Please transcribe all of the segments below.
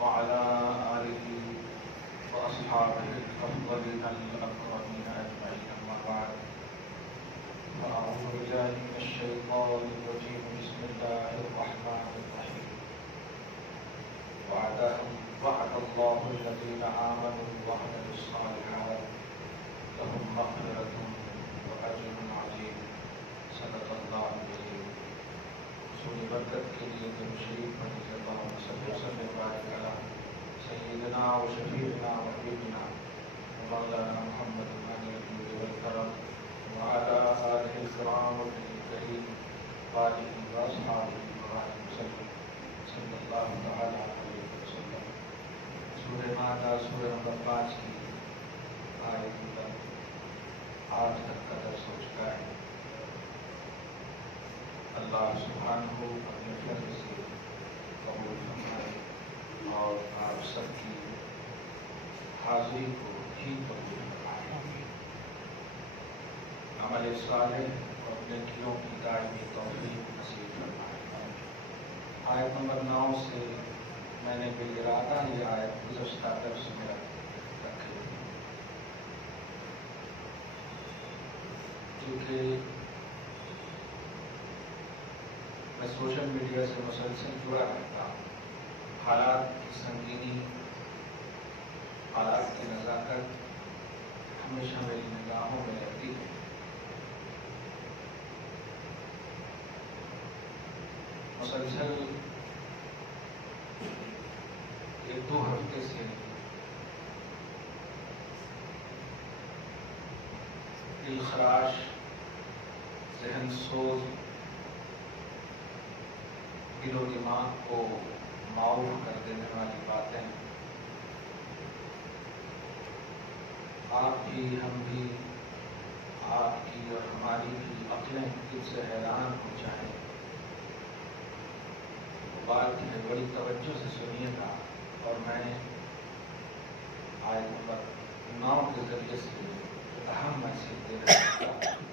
وعلى آله وأصحابه الأفضلين الأكرمين أجمعين، أما بعد، فأعوذ بالله من الشيطان الرجيم. بسم الله الرحمن الرحيم. وعد الله الذين آمنوا وعملوا الصالحات لهم مغفرة وأجر عظيم. صدق الله العظيم. سوری برکت کے لیے درود شریف پڑھیے. اللہم صل وسلم وبارک علی سیدنا و شفیعنا و حبیبنا مولانا محمد النبی والکرم وعلی آلہ الکرام والکریم وآلہ واصحابہ وسلم صلی اللہ تعالی علیہ وسلم. سورہ مائدہ سورہ نمبر 5 کی آیت نمبر 8 تک کا درس ہو چکا ہے. اللہ سبحانہ اپنے فضل سے قبول فرمائے اور آپ سب کی حاضری کو بھی قبول فرمائے. عمل صالح اور نیکیوں کی دائمی توفیق نصیب فرمائے. آیت نمبر 9 سے میں نے بالارادہ یہ آیت گزشتہ درس میں رکھی کیونکہ میں سوشل میڈیا سے مسلسل جڑا رہتا ہوں. حالات کی سنگینی، حالات کی نزاکت ہمیشہ میری نگاہوں میں رہتی ہے. مسلسل 1-2 ہفتے سے دل خراش، ذہن سوز، دل و دماغ کو معاف کر دینے والی باتیں آپ بھی، ہم بھی، آپ کی اور ہماری بھی عقلیں دل سے حیران ہو جائیں. بات ہے، بڑی توجہ سے سنیے گا اور میں آیت نمبر 9 کے ذریعے سے اہم میسیج دینا چاہتا ہوں.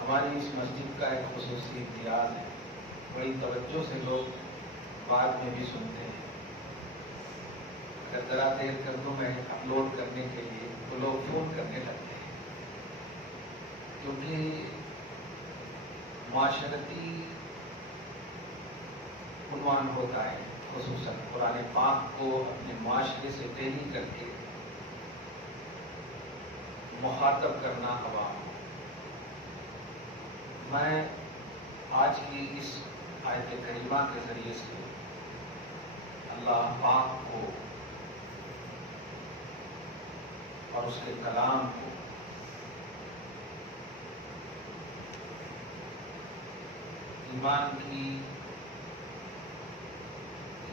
ہماری اس مسجد کا ایک خصوصی امتیاز ہے، بڑی توجہ سے لوگ بعد میں بھی سنتے ہیں. اگر ذرا دیر کر دوں میں اپلوڈ کرنے کے لیے تو لوگ فون کرنے لگتے ہیں، کیونکہ معاشرتی عنوان ہوتا ہے. خصوصاً قرآن پاک کو اپنے معاشرے سے ٹیلی کر کے مخاطب کرنا عوام. میں آج کی اس آیت کریمہ کے ذریعے سے اللہ پاک کو اور اس کے کلام کو ایمان کی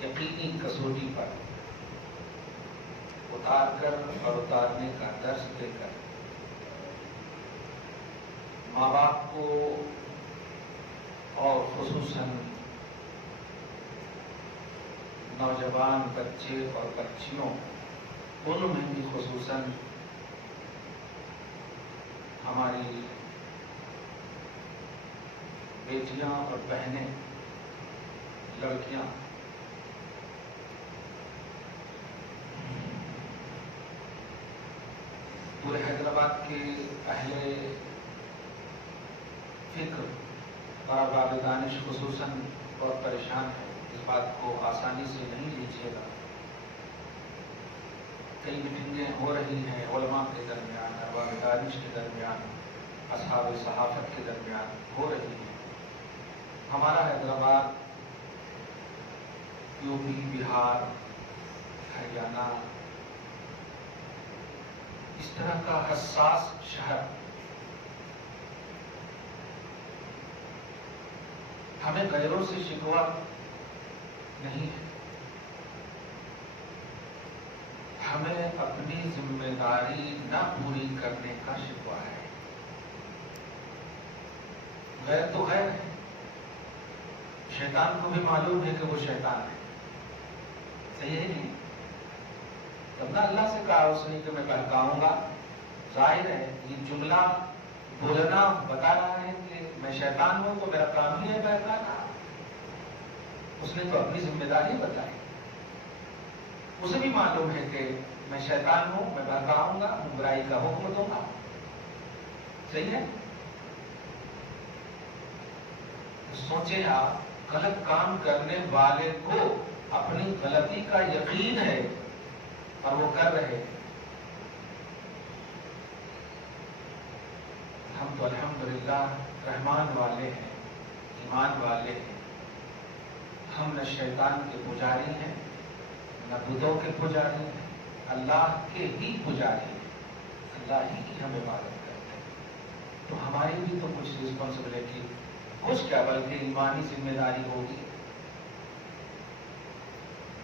یقینی کسوٹی پر اتار کر اور اتارنے کا درس دے کر ماں باپ کو اور خصوصاً نوجوان بچے اور بچیوں، ان میں بھی خصوصاً ہماری بیٹیاں اور بہنیں، لڑکیاں پورے حیدرآباد کے اہل فکر اور باب دانش خصوصاً بہت پریشان ہے. اس بات کو آسانی سے نہیں لیجیے گا. کئی میٹنگیں ہو رہی ہیں علماء کے درمیان، ارباب دانش کے درمیان، اصحاب صحافت کے درمیان ہو رہی ہیں. ہمارا حیدرآباد یو پی، بہار، ہریانہ، اس طرح کا حساس شہر، ہمیں غیروں سے شکوہ نہیں ہے. ہمیں اپنی ذمہ داری نہ پوری کرنے کا شکوہ ہے. غیر تو غیر ہے، شیطان کو بھی معلوم ہے کہ وہ شیطان ہے. صحیح ہے نہیں؟ تب نہ اللہ سے کہا اس نے کہ میں بہکاؤں گا. ظاہر ہے یہ جملہ بولنا بتا رہا ہے کہ میں شیطان ہوں تو میرا کام ہی ہے بہکانا. اس نے تو اپنی ذمہ داری بتائی. اسے بھی معلوم ہے کہ میں شیطان ہوں, میں بہکاؤں گا, برائی کا حکم دوں گا. صحیح ہے. سوچیں آپ, غلط کام کرنے والے کو اپنی غلطی کا یقین ہے اور وہ کر رہے ہیں. ہم تو الحمدللہ رحمان والے ہیں, ایمان والے ہیں. ہم نہ شیطان کے پجاری ہیں, نہ بتوں کے پجاری ہیں, اللہ کے ہی پجاری ہیں. اللہ ہی کی ہم عبادت کرتے ہیں. تو ہماری بھی تو کچھ رسپانسبلٹی, کچھ کیا بلکہ ایمانی ذمہ داری ہوگی.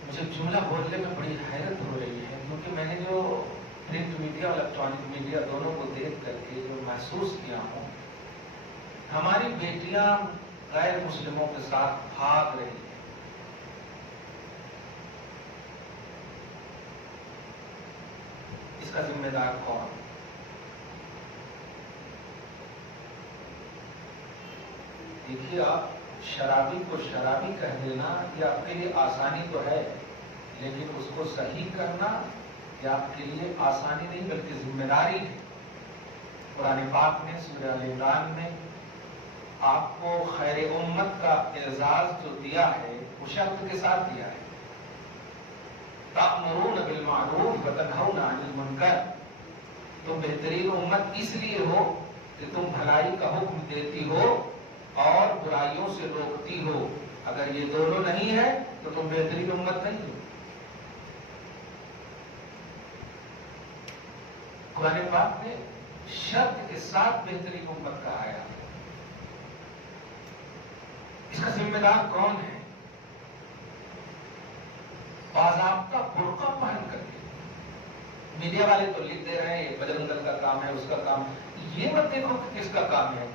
مجھے جملہ بولنے میں بڑی حیرت ہو رہی ہے, کیونکہ میں نے جو پرنٹ میڈیا اور الیکٹرانک میڈیا دونوں کو دیکھ کر کے جو محسوس کیا ہوں, ہماری بیٹیاں غیر مسلموں کے ساتھ بھاگ رہی ہیں. اس کا ذمہ دار کون؟ دیکھیے, آپ شرابی کو شرابی کہہ دینا یہ آپ کے لیے آسانی تو ہے, لیکن اس کو صحیح کرنا یہ آپ کے لیے آسانی نہیں بلکہ ذمہ داری ہے. قرآن پاک نے سورہ آل عمران میں آپ کو خیر امت کا اعزاز جو دیا ہے وہ شرط کے ساتھ دیا ہے. تأمرون بالمعروف وتنہون عن المنکر. تم بہترین امت اس لیے ہو کہ تم بھلائی کا حکم دیتی ہو اور برائیوں سے روکتی ہو. اگر یہ دونوں نہیں ہے تو تم بہترین امت نہیں ہو. قرآن پاک نے شرط کے ساتھ بہترین امت کہا ہے. اس کا ذمہ دار کون ہے؟ باضابطہ برقع پہن کر کے. میڈیا والے تو لکھ دے رہے ہیں یہ بجرنگ دل کا کام ہے, اس کا کام. یہ مت دیکھو کہ کس کا کام ہے.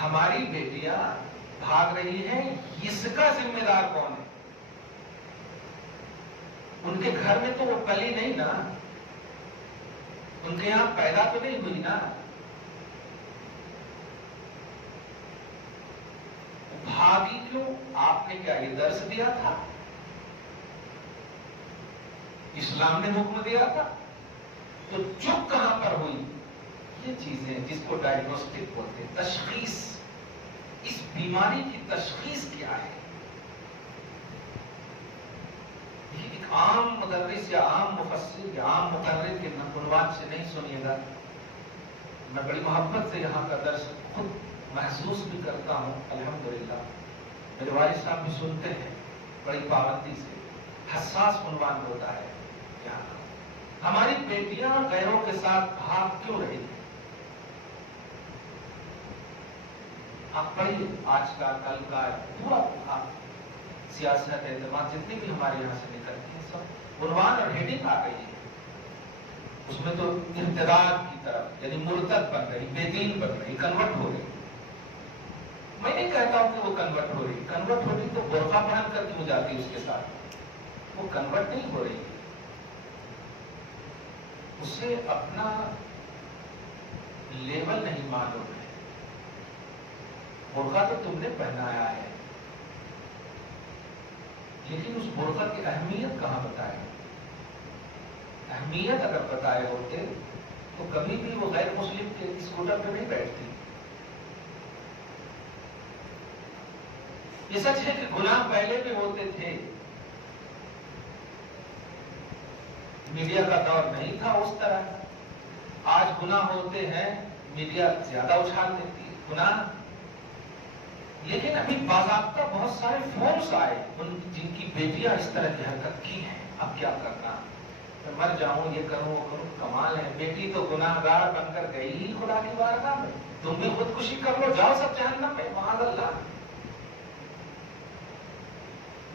ہماری بیٹیاں بھاگ رہی ہیں, اس کا ذمہ دار کون ہے؟ ان کے گھر میں تو وہ پلی نہیں نا, ان کے یہاں پیدا تو نہیں ہوئی نا. بھاگی کیوں؟ آپ نے کیا یہ درس دیا تھا؟ اسلام نے حکم دیا تھا؟ تو چپ کہاں پر ہوئی؟ یہ چیزیں جس کو ڈائگنوسٹک بولتے ہیں, تشخیص. اس بیماری کی تشخیص کیا ہے؟ یہ ایک عام مدرس یا عام مفسر یا عام مقرر کے عنوان سے نہیں سنیے گا. میں بڑی محبت سے یہاں کا درس خود محسوس بھی کرتا ہوں. الحمدللہ میرے والد صاحب بھی سنتے ہیں بڑی پابندی سے. حساس عنوان ہوتا ہے یہاں کا. ہماری بیٹیاں غیروں کے ساتھ بھاگ کیوں رہی ہیں؟ آپ پڑھیے آج کا, کل کا پورا سیاست, اعتماد جتنی بھی ہمارے یہاں سے نکلتی ہیں سب عنوان اور ہیڈنگ آ گئی ہے. اس میں تو ارتداد کی طرف یعنی مرتد بن رہی, بے دین بن رہی, کنورٹ ہو رہی. میں نہیں کہتا ہوں کہ وہ کنورٹ ہو رہی. کنورٹ ہو رہی تو برقع پہن کر کیوں جاتی اس کے ساتھ؟ وہ کنورٹ نہیں ہو رہی, اسے اپنا لیول نہیں معلوم ہے. برقع تو تم نے پہنایا ہے, لیکن اس برقع کی اہمیت کہاں بتائے؟ اہمیت اگر بتائے ہوتے تو کبھی بھی وہ غیر مسلم کے اسکوٹر پہ نہیں بیٹھتی. یہ سچ ہے کہ گناہ پہلے بھی ہوتے تھے, میڈیا کا دور نہیں تھا اس طرح. آج گناہ ہوتے ہیں, میڈیا زیادہ اچھال دیتی ہے گناہ. لیکن ابھی باضابطہ بہت سارے فورمز آئے جن کی بیٹیاں اس طرح کی حرکت کی ہیں. اب کیا کرنا؟ میں مر جاؤں, یہ کروں, وہ کروں. کمال ہے, بیٹی تو گناہ گار بن کر گئی ہی خدا کی بارگاہ میں. تم بھی خودکشی کر لو, جاؤ سب جہنم میں, معاذ اللہ.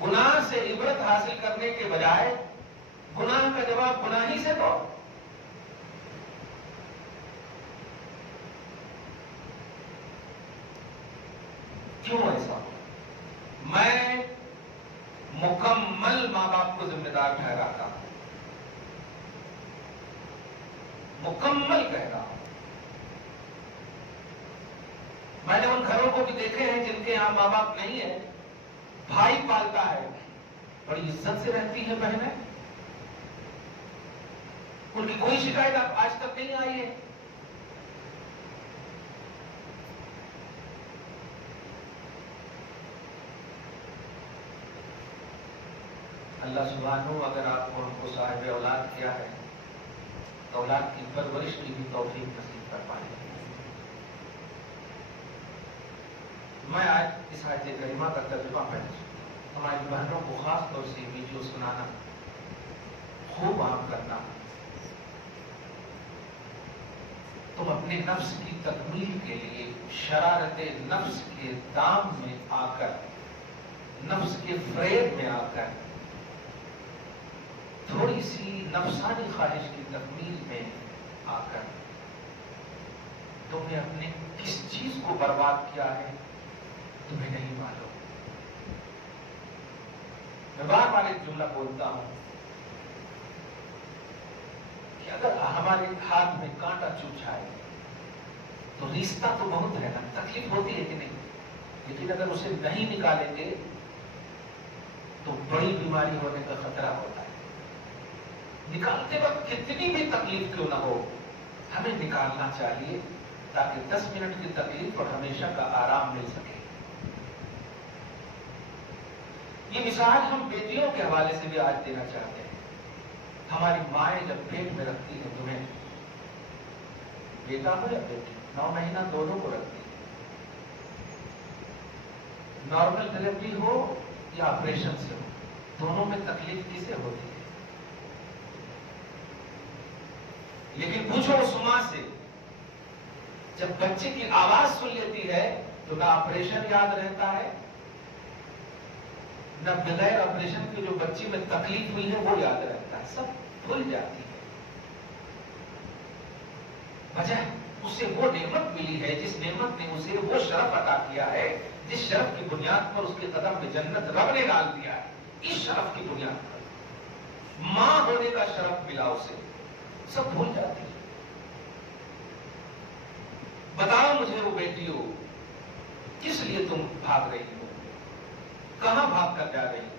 گناہ سے عبرت حاصل کرنے کے بجائے گناہ کا جواب گناہی سے دو. کیوں ایسا ہو؟ میں مکمل ماں باپ کو ذمہ دار ٹھہراتا ہوں, مکمل کہہ رہا ہوں. میں نے ان گھروں کو بھی دیکھے ہیں جن کے یہاں ماں باپ نہیں ہے، بھائی پالتا ہے، بڑی عزت سے رہتی ہیں بہنیں، ان کی کوئی شکایت آج تک نہیں آئی ہے۔ اللہ سبحانہ اگر آپ کو ہم کو صاحب اولاد کیا ہے تو اولاد کی پرورش کی بھی توفیق نصیب کر پائے۔ میں آج اس آیت کریمہ کا ترجمہ ہماری بہنوں کو خاص طور سے ویڈیو سنانا، خوب عام کرنا۔ تم اپنے نفس کی تکمیل کے لیے شرارت نفس کے دام میں آ کر، نفس کے فریب میں آ کر، تھوڑی سی نفسانی خواہش کی تکمیل میں آ کر تم نے اپنے کس چیز کو برباد کیا ہے تمہیں نہیں معلوم۔ میں بار بار ایک جملہ بولتا ہوں کہ اگر ہمارے ہاتھ میں کانٹا چبھ جائے تو رشتہ تو بہت ہے نا، تکلیف ہوتی ہے کہ نہیں، لیکن اگر اسے نہیں نکالیں گے تو بڑی بیماری ہونے کا خطرہ ہوتا ہے۔ نکالتے وقت کتنی بھی تکلیف کیوں نہ ہو، ہمیں نکالنا چاہیے تاکہ 10 منٹ کی تکلیف اور ہمیشہ کا آرام مل سکے۔ یہ مثال ہم بیٹیوں کے حوالے سے بھی آج دینا چاہتے ہیں۔ ہماری مائیں جب پیٹ میں رکھتی ہیں، تمہیں بیٹا ہو یا بیٹی، 9 مہینہ دونوں کو رکھتی ہے، نارمل ڈلیوری ہو یا آپریشن سے ہو، دونوں میں تکلیف کسے ہوتی ہے؟ لیکن پوچھو اس ماں سے، جب بچے کی آواز سن لیتی ہے تو نہ آپریشن یاد رہتا ہے، نہ بغیر آپریشن کی جو بچی میں تکلیف ہوئی ہے وہ یاد رہتا ہے، سب بھول جاتی ہے۔ وجہ اسے وہ نعمت ملی ہے جس نعمت نے اسے وہ شرف عطا کیا ہے، جس شرف کی بنیاد پر اس کے قدم میں جنت رب نے ڈال دیا ہے۔ اس شرف کی بنیاد پر ماں ہونے کا شرف ملا اسے، سب بھول جاتی ہے۔ بتاؤ مجھے وہ بیٹیوں، کس لیے تم بھاگ رہی ہو؟ کہاں بھاگ کر جا رہی ہو؟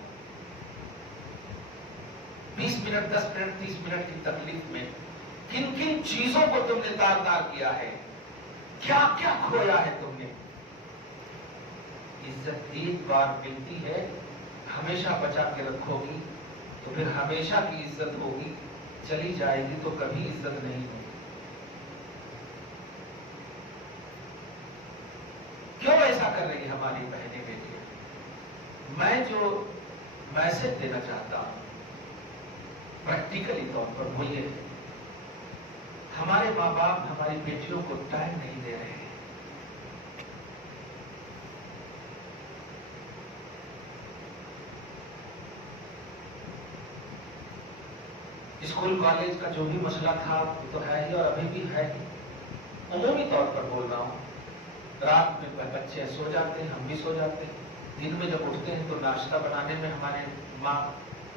20 منٹ 10 منٹ 30 منٹ کی تکلیف میں کن کن چیزوں کو تم نے تار تار کیا ہے، کیا کیا کھویا ہے تم نے؟ عزت ایک بار ملتی ہے، ہمیشہ بچا کے رکھو گی تو پھر ہمیشہ کی عزت ہوگی، چلی جائے گی تو کبھی عزت نہیں ہوگی۔ کیوں ایسا کر رہی ہے ہماری بہنیں بیٹیاں؟ میں جو میسج دینا چاہتا ہوں پریکٹیکلی طور پر وہ یہ ہے، ہمارے ماں باپ ہماری بیٹیوں کو ٹائم نہیں دے رہے ہیں۔ اسکول کالج کا جو بھی مسئلہ تھا وہ تو ہے ہی اور ابھی بھی ہے ہی، عمومی طور پر بول رہا ہوں۔ رات میں بچے سو جاتے ہیں، ہم بھی سو جاتے ہیں، دن میں جب اٹھتے ہیں تو ناشتہ بنانے میں ہمارے ماں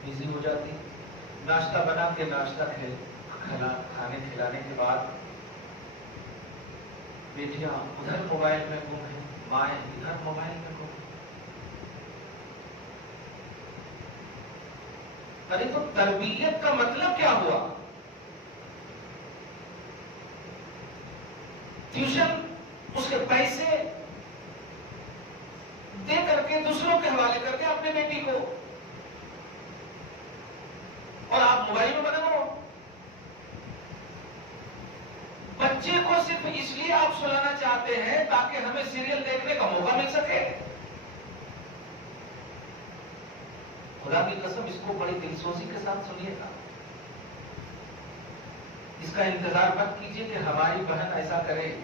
بزی ہو جاتی ہے، ناشتہ بنا کے ناشتہ کھانے کھلانے کے بعد بیٹیاں ادھر موبائل میں گم ہیں، مائیں ادھر موبائل میں گم ہیں۔ ارے تو تربیت کا مطلب کیا ہوا؟ ٹیوشن اس کے پیسے دے کر کے دوسروں کے حوالے کر کے اپنے بیٹی کو، اور آپ موبائل میں بنا ہو۔ بچے کو صرف اس لیے آپ سلانا چاہتے ہیں تاکہ ہمیں سیریل دیکھنے کا موقع مل سکے۔ خدا کی قسم اس کو بڑی دلسوزی کے ساتھ سنیے گا، اس کا انتظار مت کیجیے کہ ہماری بہن ایسا کرے،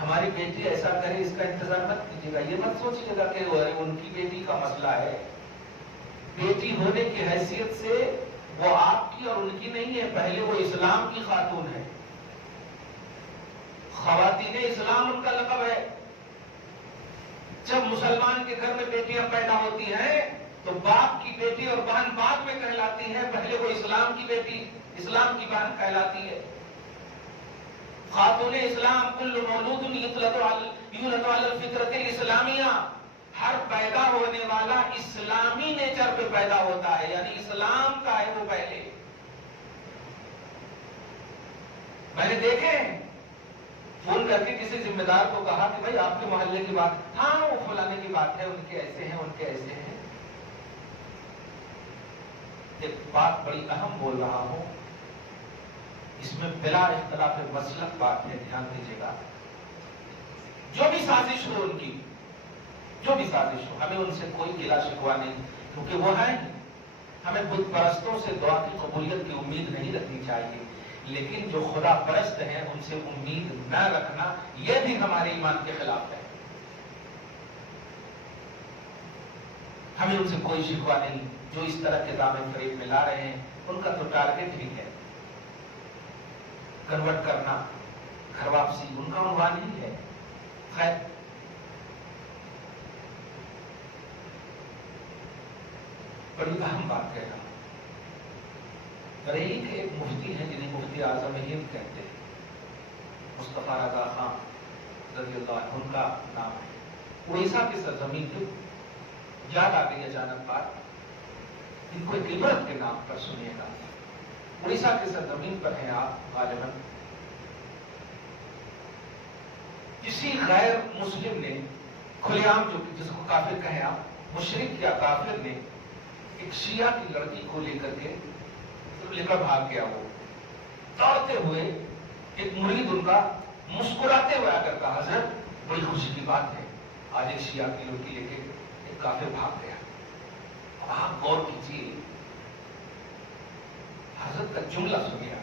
ہماری بیٹی ایسا کرے، اس کا انتظار مت کیجیے گا۔ یہ مت سوچیے گا کہ ان کی بیٹی کا مسئلہ ہے۔ بیٹی ہونے کی حیثیت سے وہ آپ کی اور ان کی نہیں ہے، پہلے وہ اسلام کی خاتون ہے، خواتین اسلام ان کا لقب ہے۔ جب مسلمان کے گھر میں بیٹیاں پیدا ہوتی ہیں تو باپ کی بیٹی اور بہن بعد میں کہلاتی ہے، پہلے وہ اسلام کی بیٹی، اسلام کی بہن کہلاتی ہے۔ خاتون خاتون اسلام کل مولود یولد علی الفطرۃ الاسلامیہ، ہر پیدا ہونے والا اسلامی نیچر پہ پیدا ہوتا ہے، یعنی اسلام کا ہے وہ پہلے۔ میں نے دیکھے فون کر کے کسی ذمہ دار کو کہا کہ بھائی آپ کے محلے کی بات، ہاں وہ فلانے کی بات ہے، ان کے ایسے ہیں، ان کے ایسے ہیں۔ ایک بات بڑی اہم بول رہا ہوں، اس میں بلا اختلاف مسلک بات ہے، دھیان دیجیے گا۔ جو بھی سازش ہو ان کی، جو بھی سازش ہو، ہمیں ان سے کوئی گلہ شکوہ نہیں، کیونکہ وہ ہیں، ہمیں بت پرستوں سے دعا کی قبولیت کی امید نہیں رکھنی چاہیے، لیکن جو خدا پرست ہیں ان سے امید نہ رکھنا یہ بھی ہمارے ایمان کے خلاف ہے۔ ہمیں ان سے کوئی شکوہ نہیں، جو اس طرح کے دعوے فریب میں لا رہے ہیں، ان کا تو ٹارگٹ ہی ہے کنورٹ کرنا، گھر واپسی، ان کا عنوان ہی ہے۔ خیر، بڑی اہم بات کہنا، بریلی کے ایک مفتی ہیں جنہیں مفتی اعظم ہند کہتے ہیں، مصطفیٰ رضا خان رضی اللہ عنہ، ان کا نام ہے۔ اڑیسہ کی سرزمین پہ یاد آ گئی اچانک بات، ان کو ایک عبرت کے نام پر سنیے گا۔ اڑیسہ کی سرزمین پر ہیں آپ غالباً، کسی غیر مسلم نے کھلے عام، جو جس کو کافر کہیں آپ، مشرک یا کافر نے ایک شیعہ کی لڑکی کو لے کر بھاگ گیا، وہ دوڑتے ہوئے، ایک مرید ان کا مسکراتے ہوئے آ کر کہا، حضرت بڑی خوشی کی بات ہے، آج ایک شیعہ کی لڑکی لے کے ایک کافر بھاگ گیا۔ آپ غور کیجیے، حضرت کا جملہ سنیا،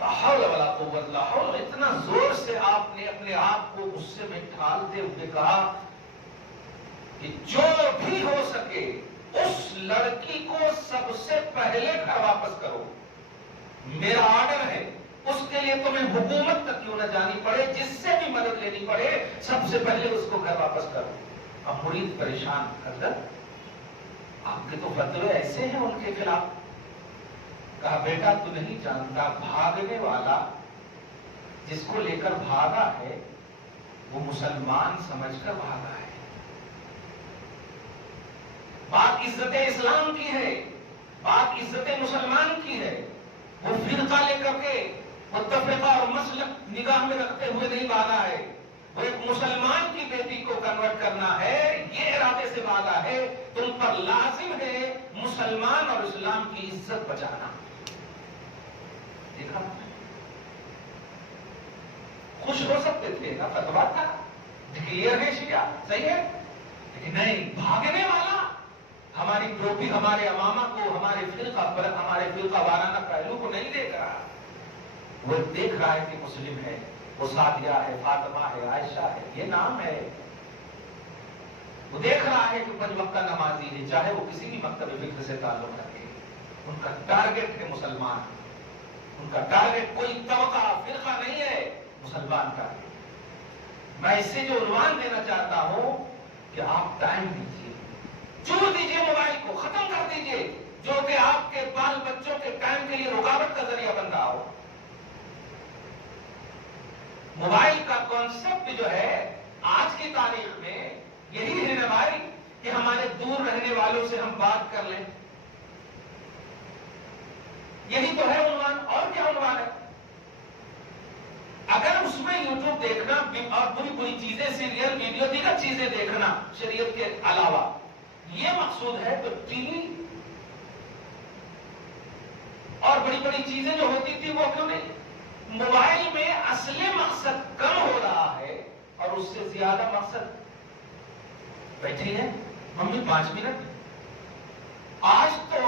لا حول ولا قوت الا باللہ، اتنا زور سے آپ نے اپنے آپ کو غصے میں ڈھالتے ہوئے کہا کہ جو بھی ہو سکے اس لڑکی کو سب سے پہلے گھر واپس کرو، میرا آرڈر ہے، اس کے لیے تمہیں حکومت تک کیوں نہ جانی پڑے، جس سے بھی مدد لینی پڑے، سب سے پہلے اس کو گھر واپس کرو۔ اب مرید پریشان، حضرت آپ کے تو فتوے ایسے ہیں ان کے خلاف۔ کہا بیٹا تو نہیں جانتا، بھاگنے والا جس کو لے کر بھاگا ہے وہ مسلمان سمجھ کر بھاگا ہے، بات عزت اسلام کی ہے، بات عزت مسلمان کی ہے، وہ فرقہ لے کر کے متفقہ اور مسلک نگاہ میں رکھتے ہوئے نہیں بھاگا ہے، وہ ایک مسلمان کی بیٹی کو کنورٹ کرنا ہے، یہ ارادے سے بھاگا ہے۔ تم پر لازم ہے مسلمان اور اسلام کی عزت بچانا۔ دیکھا، خوش ہو سکتے تھے نا، فتوا تھا، ڈکلیئر ہے شیعہ، صحیح ہے، لیکن نہیں، بھاگنے والا ہماری ٹوپی، ہمارے امامہ کو، ہمارے فرقہ وارانہ پہلو کو نہیں دیکھ رہا، وہ دیکھ رہا ہے کہ مسلم ہے، وہ سعدیہ ہے، فاطمہ ہے، عائشہ ہے، یہ نام ہے، وہ دیکھ رہا ہے کہ 5 وقتہ نمازی ہے، چاہے وہ کسی بھی مکتب فکر سے تعلق رکھے، ان کا ٹارگٹ ہے مسلمان، ان کا ٹارگٹ کوئی طبقہ فرقہ نہیں ہے، مسلمان کا۔ میں اس سے جو عنوان دینا چاہتا ہوں کہ آپ ٹائم دیجیے، چھوڑ دیجیے موبائل کو، ختم کر دیجیے، جو کہ آپ کے بال بچوں کے ٹائم کے لیے رکاوٹ کا ذریعہ بن رہا ہو۔ موبائل کا کانسیپٹ جو ہے آج کی تاریخ میں یہی ہے نا بھائی، کہ ہمارے دور رہنے والوں سے ہم بات کر لیں، یہی تو ہے عنوان، اور کیا عنوان ہے؟ اگر اس میں یوٹیوب دیکھنا اور بری بری چیزیں، سیریل، ویڈیو، دیگر چیزیں دیکھنا شریعت کے علاوہ یہ مقصود ہے، تو ٹی وی اور بڑی بڑی چیزیں جو ہوتی تھی وہ کیوں نہیں؟ موبائل میں اصل مقصد کم ہو رہا ہے اور اس سے زیادہ مقصد بیٹھی ہے ممی 5 منٹ۔ آج تو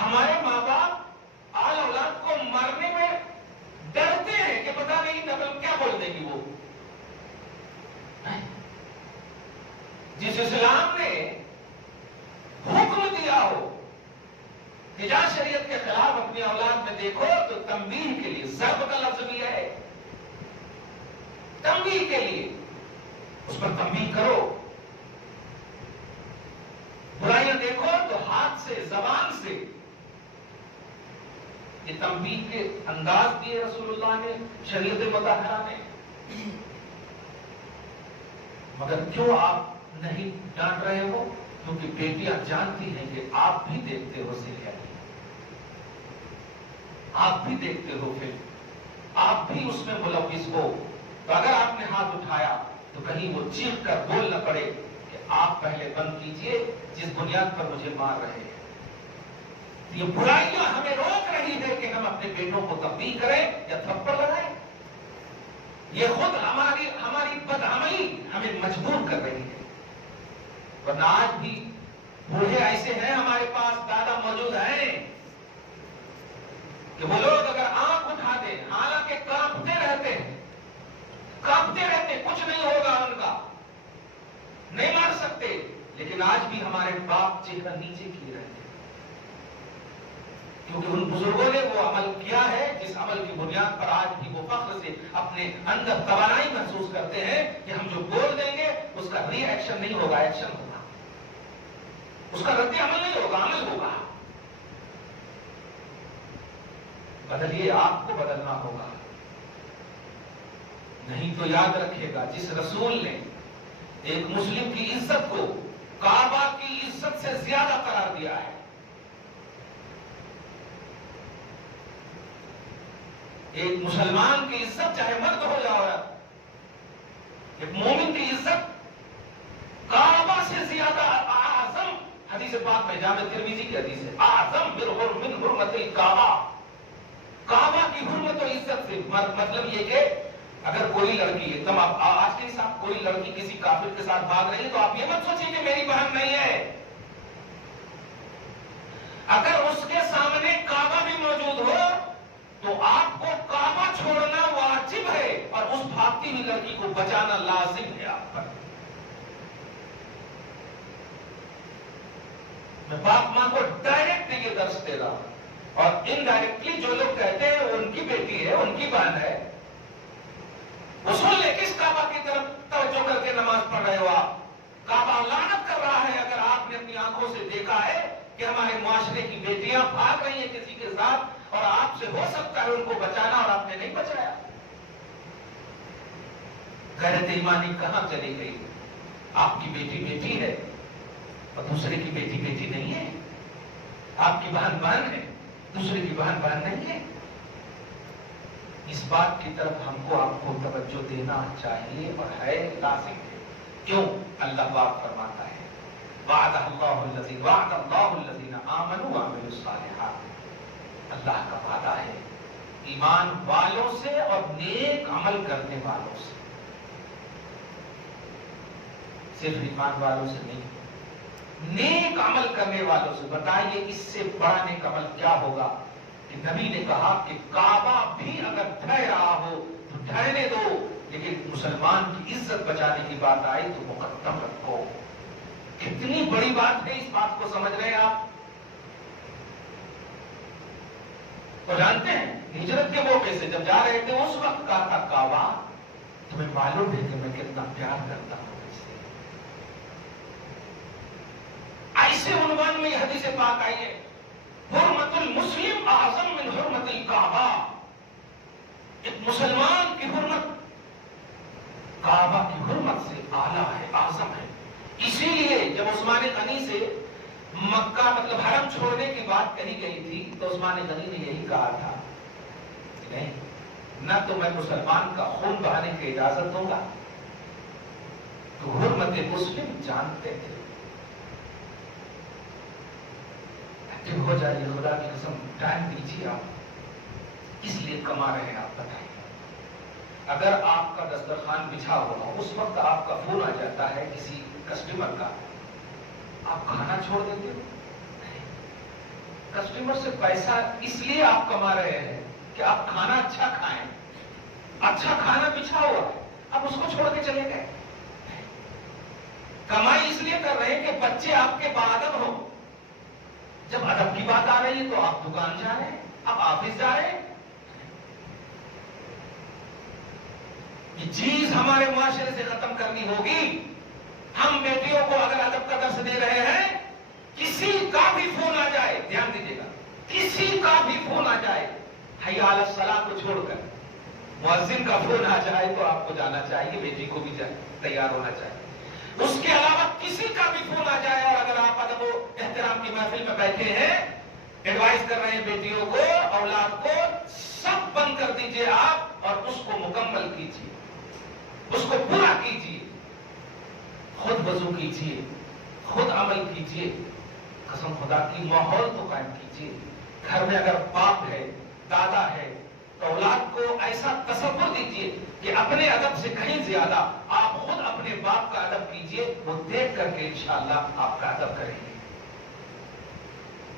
ہمارے ماں باپ آل اولاد کو مارنے میں ڈرتے ہیں کہ پتہ نہیں نقل کیا بول دے گی وہ۔ جس اسلام نے حکم دیا ہو کہ جہاں شریعت کے خلاف اپنی اولاد میں دیکھو تو تنبیہ کے لیے، ضرب کا لفظ بھی ہے، تنبیہ کے لیے اس پر تنبیہ کرو، برائیاں دیکھو تو ہاتھ سے، زبان سے، یہ تنبیہ کے انداز دیے رسول اللہ نے، شریعت مطہرہ نے، مگر کیوں آپ نہیں ڈانٹ رہے ہو؟ کیونکہ بیٹیاں جانتی ہیں کہ آپ بھی دیکھتے ہو سیریل، آپ بھی دیکھتے ہو فلم، آپ بھی اس میں ملوث ہو، تو اگر آپ نے ہاتھ اٹھایا تو کہیں وہ چیخ کر بول نہ پڑے کہ آپ پہلے بند کیجئے جس بنیاد پر مجھے مار رہے ہیں۔ یہ برائیاں ہمیں روک رہی ہے کہ ہم اپنے بیٹوں کو تنبیہ کریں یا تھپڑ لگائیں۔ یہ خود ہماری بدعملی ہمیں مجبور کر رہی ہے۔ ورنہ آج بھی بوڑھے ایسے ہیں ہمارے پاس، دادا موجود ہیں کہ وہ لوگ اگر آنکھ اٹھا دیں، حالانکہ کانپتے رہتے ہیں، کچھ نہیں ہوگا ان کا، نہیں مار سکتے، لیکن آج بھی ہمارے باپ چہرہ نیچے کیے رہتے ہیں، کیونکہ ان بزرگوں نے وہ عمل کیا ہے جس عمل کی بنیاد پر آج بھی وہ فخر سے اپنے اندر توانائی محسوس کرتے ہیں کہ ہم جو بول دیں گے اس کا ری ایکشن نہیں ہوگا، ایکشن ہوگا، اس کا رد عمل نہیں ہوگا، عمل ہوگا۔ بدلیے، آپ کو بدلنا ہوگا، نہیں تو یاد رکھیے گا جس رسول نے ایک مسلم کی عزت کو کعبہ کی عزت سے زیادہ قرار دیا ہے، ایک مسلمان کی عزت چاہے مرد ہو یا عورت، ایک مومن کی عزت کعبہ سے زیادہ اعظم، حدیث پاک میں جامع ترمذی کی حدیث ہے، اعظم من حرمت الکعبہ، کعبہ کی حرمت و عزت سے مطلب یہ کہ اگر کوئی لڑکی ہے، تم آج کے ساتھ کوئی لڑکی کسی کافر کے ساتھ بھاگ رہی ہے تو آپ یہ مت سوچیں کہ میری بہن نہیں ہے، اگر اس کے سامنے کعبہ بھی موجود ہو تو آپ کو کعبہ چھوڑنا واجب ہے اور اس بھاگتی ہوئی لڑکی کو بچانا لازم ہے آپ پر۔ میں باپ ماں کو ڈائریکٹ یہ درس دے رہا ہوں، اور انڈائریکٹلی جو لوگ کہتے ہیں وہ ان کی بیٹی ہے، ان کی بہن ہے، وہ سن لے کس کعبہ کی طرف توجہ کر کے نماز پڑھ رہے ہو آپ۔ کعبہ لعنت کر رہا ہے اگر آپ نے اپنی آنکھوں سے دیکھا ہے کہ ہمارے معاشرے کی بیٹیاں بھاگ رہی ہیں کسی کے ساتھ اور آپ سے ہو سکتا ہے ان کو بچانا اور آپ نے نہیں بچایا۔ غیرت ایمانی کہاں چلی گئی؟ آپ کی بیٹی بیٹی ہے اور دوسرے کی بیٹی بیٹی نہیں ہے، آپ کی بہن بہن ہے، دوسرے کی بہن بہن نہیں ہے۔ اس بات کی طرف ہم کو آپ کو توجہ دینا چاہیے اور ہے، لازم ہے۔ کیوں؟ اللہ پاک فرماتا ہے وعد اللہ الذین آمنوا وعملوا الصالحات، اللہ کا وعدہ ہے ایمان والوں سے اور نیک عمل کرنے والوں سے، صرف ایمان والوں سے نہیں، نیک عمل کرنے والوں سے۔ بتائیے اس سے بڑا نیک عمل کیا ہوگا کہ نبی نے کہا کہ کعبہ بھی اگر ڈھہ رہا ہو تو ڈھہنے دو، لیکن مسلمان کی عزت بچانے کی بات آئی تو مقدم رکھو۔ کتنی بڑی بات ہے، اس بات کو سمجھ رہے ہیں آپ؟ اور جانتے ہیں ہجرت کے موقع سے جب جا رہے تھے اس وقت کہا تھا کعبہ تمہیں معلوم ہے کہ میں کتنا پیار کرتا ہوں اسے۔ ایسے عنوان میں یہ حدیث پاک آئی ہے، حرمت المسلم اعظم من حرمت الکعبہ، ایک مسلمان کی حرمت کعبہ کی حرمت سے اعلیٰ ہے، اعظم ہے۔ اسی لیے جب عثمان غنی سے مکہ مطلب حرم چھوڑنے کی بات کہی گئی تھی تو عثمان غنی نے یہی کہا تھا کہ نہیں، نہ تو میں مسلمان کا خون بہانے کی اجازت دوں گا، تو حرمت مسلم جانتے تھے۔ ہو جائیے، خدا کی قسم ٹائم دیجیے، آپ اس لیے کما رہے ہیں، آپ بتائیں۔ اگر آپ کا دسترخوان بچھا ہوا اس وقت آپ کا فون آ جاتا ہے کسی کسٹمر کا، آپ کھانا چھوڑ دیتے ہو؟ کسٹمر سے پیسہ اس لیے آپ کما رہے ہیں کہ آپ کھانا اچھا کھائیں، اچھا کھانا بچھا ہوا ہے، آپ اس کو چھوڑ کے چلے گئے۔ کمائی اس لیے کر رہے ہیں کہ بچے آپ کے باادب ہوں، جب ادب کی بات آ رہی ہے تو آپ دکان جا رہے ہیں، آپ آفس جا رہے ہیں۔ یہ چیز ہمارے معاشرے سے ختم کرنی ہوگی۔ ہم بیٹیوں کو اگر ادب کا درس دے رہے ہیں، کسی کا بھی فون آ جائے، دھیان دیجیے گا، کسی کا بھی فون آ جائے حی علی الصلاۃ کو چھوڑ کر مؤذن کا فون آ جائے تو آپ کو جانا چاہیے، بیٹی کو بھی تیار ہونا چاہیے۔ اس کے علاوہ کسی کا بھی فون آ جائے اور اگر آپ ادب و احترام کی محفل میں بیٹھے ہیں، ایڈوائز کر رہے ہیں بیٹیوں کو، اولاد کو، سب بند کر دیجئے آپ اور اس کو مکمل کیجئے، اس کو پورا کیجئے، خود وضو کیجئے، خود عمل کیجئے، قسم خدا کی ماحول تو قائم کیجئے۔ گھر میں اگر باپ ہے، دادا ہے، تو اولاد کو ایسا تصور دیجئے کہ اپنے ادب سے کہیں زیادہ آپ خود اپنے باپ کا ادب کیجئے، وہ دیکھ کر کے انشاءاللہ آپ کا ادب کریں گے،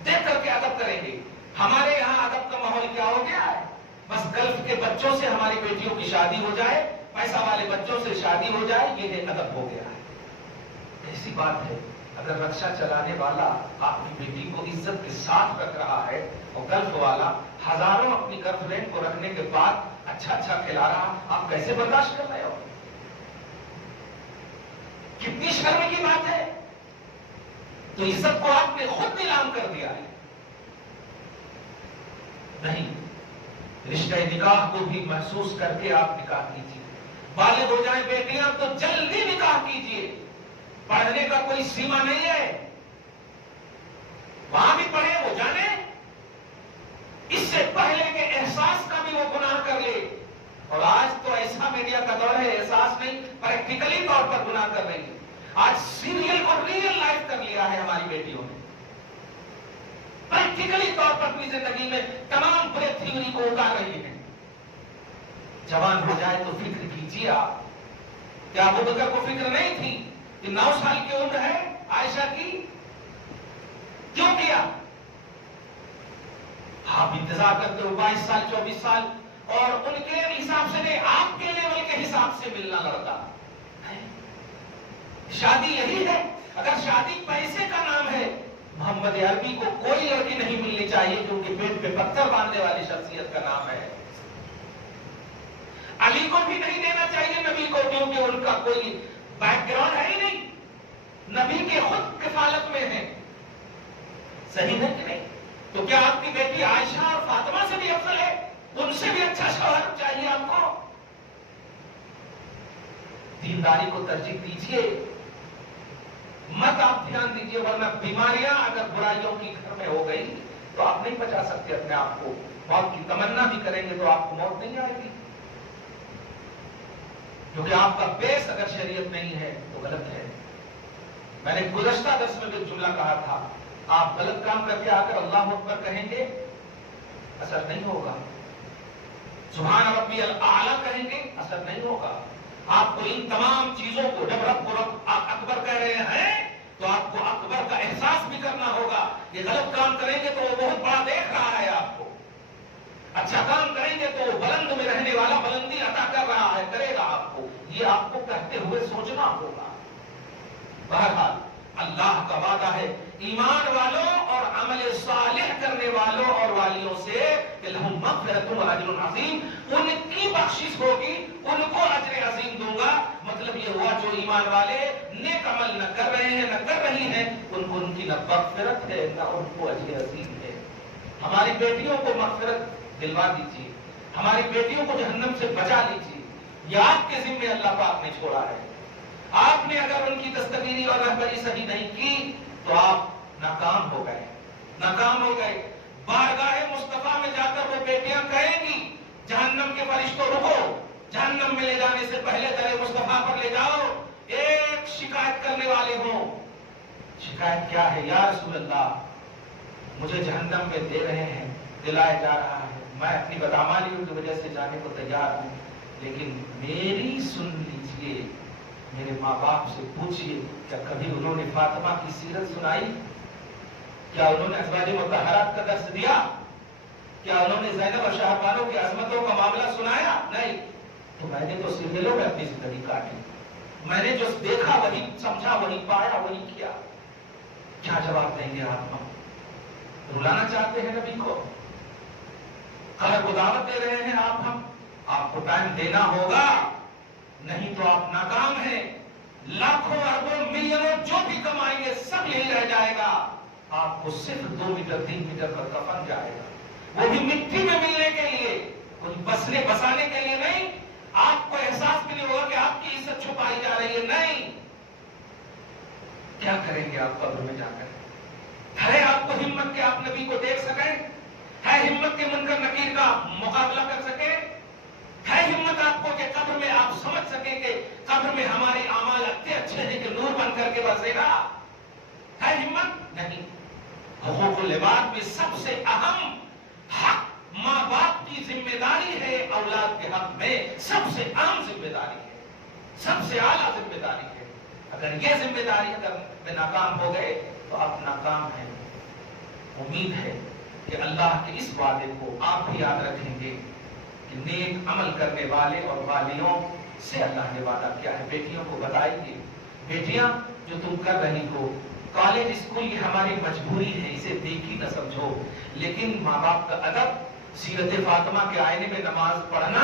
دیکھ کر کے ادب کریں گے۔ ہمارے یہاں ادب کا ماحول کیا ہو گیا ہے؟ بس گلف کے بچوں سے ہماری بیٹیوں کی شادی ہو جائے، پیسہ والے بچوں سے شادی ہو جائے، یہ ادب ہو گیا ہے۔ ایسی بات ہے، اگر رکشا چلانے والا آپ کی بیٹی کو عزت کے ساتھ رکھ رہا ہے اور گلف والا ہزاروں اپنی گرل فرینڈ کو رکھنے کے بعد اچھا کھلا رہا، آپ کیسے برداشت کر رہے ہو؟ کتنی شرم کی بات ہے۔ تو عزت کو آپ نے خود نیلام کر دیا ہے۔ نہیں، رشتہ نکاح کو بھی محسوس کر کے آپ نکاح کیجیے۔ بالغ ہو جائیں بیٹیاں تو جلدی نکاح کیجیے، پڑھنے کا کوئی سیما نہیں ہے، وہاں بھی پڑھے وہ جانے، اس سے پہلے کہ احساس کا بھی وہ گناہ کر لے۔ اور آج تو ایسا میڈیا کا دور ہے، احساس نہیں پریکٹیکلی طور پر گناہ کر رہی ہے۔ آج سیریل کو ریئل لائف کر لیا ہے ہماری بیٹیوں نے، پریکٹیکلی طور پر اپنی زندگی میں تمام برے تھیوری کو اتار رہی ہے۔ جوان ہو جائے تو فکر کیجیے آپ، کیا ابو بکر کو فکر نہیں تھی کہ 9 سال کی عمر ہے عائشہ کی؟ کیوں کیا؟ آپ انتظار کرتے ہو 22 سال 24 سال، اور ان کے حساب سے نہیں، آپ کے لیول کے حساب سے ملنا لڑکا۔ شادی یہی ہے۔ اگر شادی پیسے کا نام ہے، محمد عربی کو کوئی لڑکی نہیں ملنی چاہیے کیونکہ پیٹ پہ پتھر باندھنے والی شخصیت کا نام ہے۔ علی کو بھی نہیں دینا چاہیے نبی کو، کیونکہ ان کا کوئی بیک گراؤنڈ ہے ہی نہیں، نبی کے خود کفالت میں ہے۔ صحیح ہے کہ نہیں؟ تو کیا آپ کی بیٹی عائشہ اور فاطمہ سے بھی افضل ہے؟ ان سے بھی اچھا شوہر چاہیے آپ کو؟ دینداری کو ترجیح دیجیے، مت آپ دھیان دیجیے، ورنہ بیماریاں اگر برائیوں کی گھر میں ہو گئی تو آپ نہیں بچا سکتے اپنے آپ کو۔ موت کی تمنا بھی کریں گے تو آپ کو موت نہیں آئے گی، کیونکہ آپ کا بیس اگر شریعت نہیں ہے تو غلط ہے۔ میں نے گزشتہ درس میں ایک جملہ کہا تھا، آپ غلط کام کر کے آ کر اللہ اکبر کہیں گے، اثر نہیں ہوگا۔ سبحان ربی الاعلی کہیں گے، اثر نہیں ہوگا۔ آپ کو ان تمام چیزوں کو، جب رب کو رب اکبر کہہ رہے ہیں تو آپ کو اکبر کا احساس بھی کرنا ہوگا۔ یہ غلط کام کریں گے تو وہ بہت بڑا دیکھ رہا ہے آپ کو، اچھا کام کریں گے تو وہ بلند میں رہنے والا بلندی عطا کر رہا ہے، کرے گا آپ کو۔ یہ آپ کو کہتے ہوئے سوچنا ہوگا۔ بہرحال اللہ کا وعدہ ہے ایمان والوں اور عمل صالح کرنے والوں اور والیوں سے کہ لہم مغفرۃ و اجر عظیم، ان کی بخشش ہوگی، ان کو اجر عظیم دوں گا۔ مطلب یہ ہوا جو ایمان والے نیک عمل نہ کر رہے ہیں، نہ کر رہی ہیں، ان کو ان کی نہ مغفرت ہے نہ ان کو اجر عظیم ہے۔ ہماری بیٹیوں کو مغفرت دلوا دیجیے، ہماری بیٹیوں کو جہنم سے بچا لیجیے، یہ آپ کے ذمہ اللہ پاک نے چھوڑا ہے۔ آپ نے اگر ان کی دستگیری اور رہبری صحیح نہیں کی تو آپ ناکام ہو گئے، ناکام ہو گئے۔ بارگاہ مصطفیٰ میں جا کر وہ بیٹیاں کہیں گی جہنم کے فرشتوں رکو، جہنم میں لے جانے سے پہلے در مصطفیٰ پر لے جاؤ، ایک شکایت کرنے والے ہوں۔ شکایت کیا ہے؟ یا رسول اللہ، مجھے جہنم میں دے رہے ہیں، دلایا جا رہا ہے، میں اپنی بدعمالیوں کی وجہ سے جانے کو تیار ہوں، لیکن میری سن لیجیے، میرے ماں باپ سے پوچھئے کیا کبھی انہوں نے فاطمہ کی سیرت سنائی؟ کیا انہوں نے ازواج مطہرات کا درس دیا؟ کیا انہوں نے زینب اور شہربانوں کی عظمتوں کا معاملہ سنایا؟ نہیں۔ تو میں نے تو سیریلوں میں اپنی زندگی کاٹی، میں نے جو دیکھا وہی سمجھا، وہی پایا، وہی کیا۔ کیا جواب دیں گے آپ؟ ہم رلانا چاہتے ہیں نبی کو، قہر کو دعوت دے رہے ہیں آپ کو ٹائم دینا ہوگا، نہیں تو آپ ناکام ہیں۔ لاکھوں اربوں ملینوں جو بھی کمائیں گے سب یہی رہ جائے گا، آپ کو صرف 2 میٹر 3 میٹر پر کفن جائے گا۔ وہ بھی مٹی میں ملنے کے لیے، کوئی بسنے بسانے کے لیے نہیں۔ آپ کو احساس بھی نہیں ہوگا کہ آپ کی عزت چھپائی جا رہی ہے، نہیں۔ کیا کریں گے آپ قبر میں جا کر؟ ہے آپ کو ہمت کہ آپ نبی کو دیکھ سکیں؟ ہے ہمت کہ منکر نکیر کا مقابلہ کر سکیں؟ ہے ہمت آپ کو کہ قبر میں آپ سمجھ سکیں کہ قبر میں ہمارے اعمال اتنے اچھے ہیں کہ نور بن کر کے بسے گا؟ ہے ہمت؟ نہیں۔ حقوق العباد میں سب سے اہم حق ماں باپ کی ذمہ داری ہے، اولاد کے حق میں سب سے اہم ذمہ داری ہے، سب سے اعلیٰ ذمہ داری ہے۔ اگر یہ ذمہ داری میں ناکام ہو گئے تو آپ ناکام ہیں۔ امید ہے کہ اللہ کے اس وعدے کو آپ بھی یاد رکھیں گے کہ نیک عمل کرنے والے اور والیوں سے اللہ نے وعدہ کیا ہے۔ بیٹیوں کو بتائیے، بیٹیاں جو تم کر رہی ہو، کالج اسکول یہ ہماری مجبوری ہے، اسے دیکھی نہ سمجھو، لیکن ماں باپ کا ادب، سیرت فاطمہ کے آئینے میں نماز پڑھنا،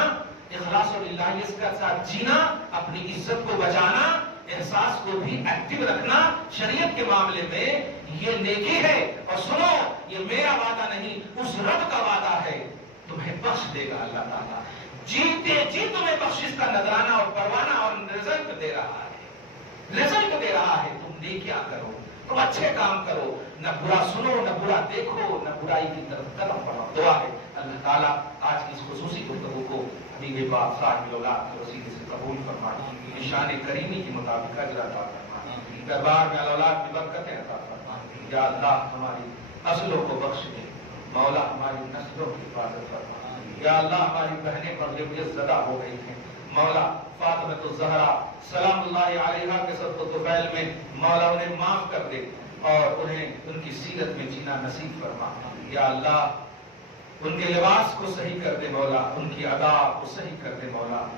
اخلاص و للہیت کے ساتھ جینا، اپنی عزت کو بچانا، احساس کو بھی ایکٹیو رکھنا شریعت کے معاملے میں، یہ نیکی ہے۔ اور سنو، یہ میرا وعدہ نہیں، اس رب کا وعدہ ہے، تمہیں بخش دے گا اللہ تعالیٰ، جیتے جی تمہیں بخشش کا نذرانہ اور پروانہ اور رزلٹ دے رہا ہے، رزلٹ دے رہا ہے۔ تم نیکیاں کرو، تم اچھے کام کرو، نہ برا سنو، نہ برا دیکھو، نہ برائی کی طرف قدم بڑھاؤ۔ دعا ہے اللہ تعالیٰ آج کی اس خصوصی گفتگو کو حبیب پاک صاحب اولاد کے وسیلے سے قبول فرمائے، شان کریمی کے مطابق اجر عطا فرمائے، دربار میں اولاد کی برکتیں عطا فرمائے۔ یا اللہ ہماری نسلوں کو بخش دے، مولا ہماری نسلوں کی حفاظت فرما۔ یا اللہ ہماری بہنیں مغلوبیت زدہ ہو گئی ہیں، مولا فاطمہ الزہرا سلام اللہ علیہا کے صدقہ طفیل میں مولا انہیں معاف کر دے اور انہیں ان کی سیرت میں جینا نصیب فرما۔ یا اللہ ان کے لباس کو صحیح کر دے مولا، ان کی ادا کو صحیح کر دے مولا۔